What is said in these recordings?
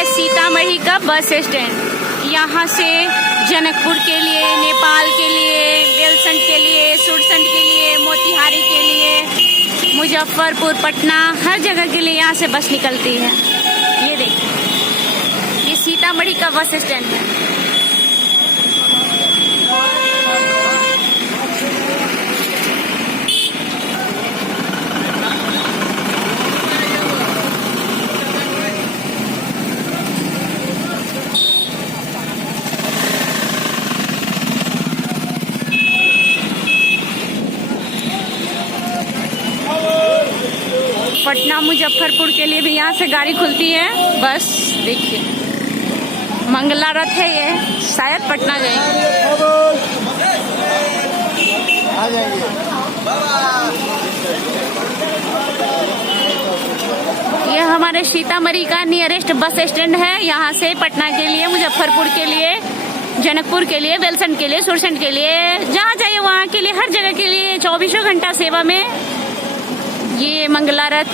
है सीतामढ़ी का bus stand. यहाँ से जनकपुर के लिए, नेपाल के लिए, बेलसंड के लिए, सुरसंड के लिए, मोतिहारी के लिए, मुजफ्फरपुर, पटना, हर जगह के लिए यहाँ से बस निकलती है। ये देखिए, ये सीतामढ़ी का बस स्टैंड है। पटना मुजफ्फरपुर के लिए भी यहाँ से गाड़ी खुलती है बस। देखिए, मंगला रथ है ये, शायद पटना जाएंगे। ये हमारे सीतामढ़ी का नियरेस्ट बस स्टैंड है। यहाँ से पटना के लिए, मुजफ्फरपुर के लिए, जनकपुर के लिए, बेलसंड के लिए, सुरसंड के लिए, जहाँ चाहिए वहाँ के लिए, हर जगह के लिए 24 घंटा सेवा में ये मंगला रथ,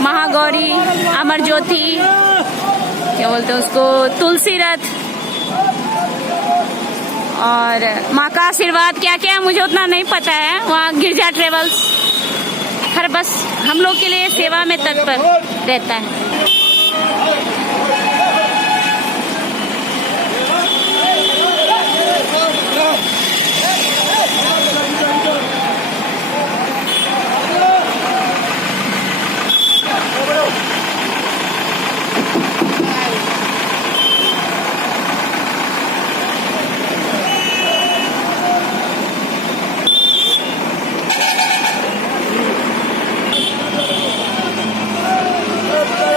महागौरी, अमर ज्योति, क्या बोलते हैं उसको, तुलसी रथ और माँ का आशीर्वाद, क्या क्या मुझे उतना नहीं पता है। वहाँ गिरजा ट्रेवल्स हर बस हम लोग के लिए सेवा में तत्पर रहता है।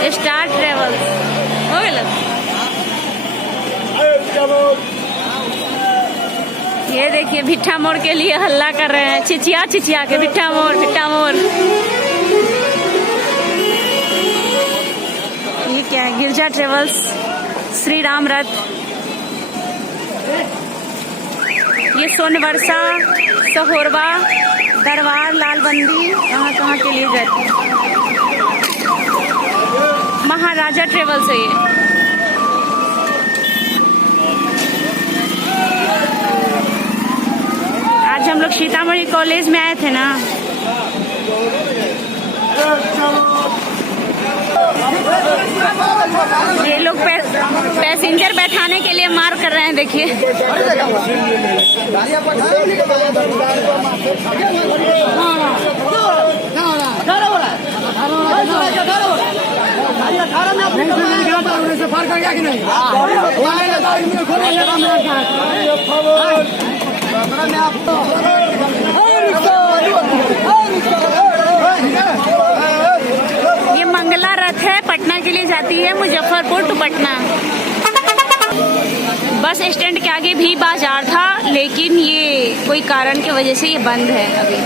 स्टार ट्रेवल्स हो गया। ये देखिए, भिट्ठा मोड़ के लिए हल्ला कर रहे हैं, चिचिया चिचिया के, भिट्ठा मोड़, भिट्ठा मोड़। ये क्या है? गिरजा ट्रेवल्स, श्री राम रथ। ये सोनवर्षा, सहोरवा, दरबार, लालबंदी, कहाँ के लिए जाती है। महाराजा ट्रेवल्स है ये। आज हम लोग सीतामढ़ी कॉलेज में आए थे ना। ये लोग पैसेंजर बैठाने के लिए मार कर रहे हैं, देखिए। ये मंगला रथ है, पटना के लिए जाती है, Muzaffarpur to Patna. Bus stand के आगे भी बाजार था, लेकिन ये कोई कारण की वजह से ये बंद है अभी।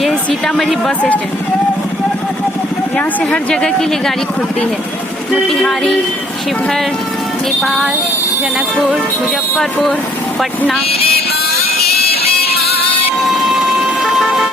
ये सीतामढ़ी बस स्टैंड। यहाँ से हर जगह के लिए गाड़ी खुलती है। मोतिहारी, शिवहर, नेपाल, जनकपुर, मुजफ्फरपुर, पटना।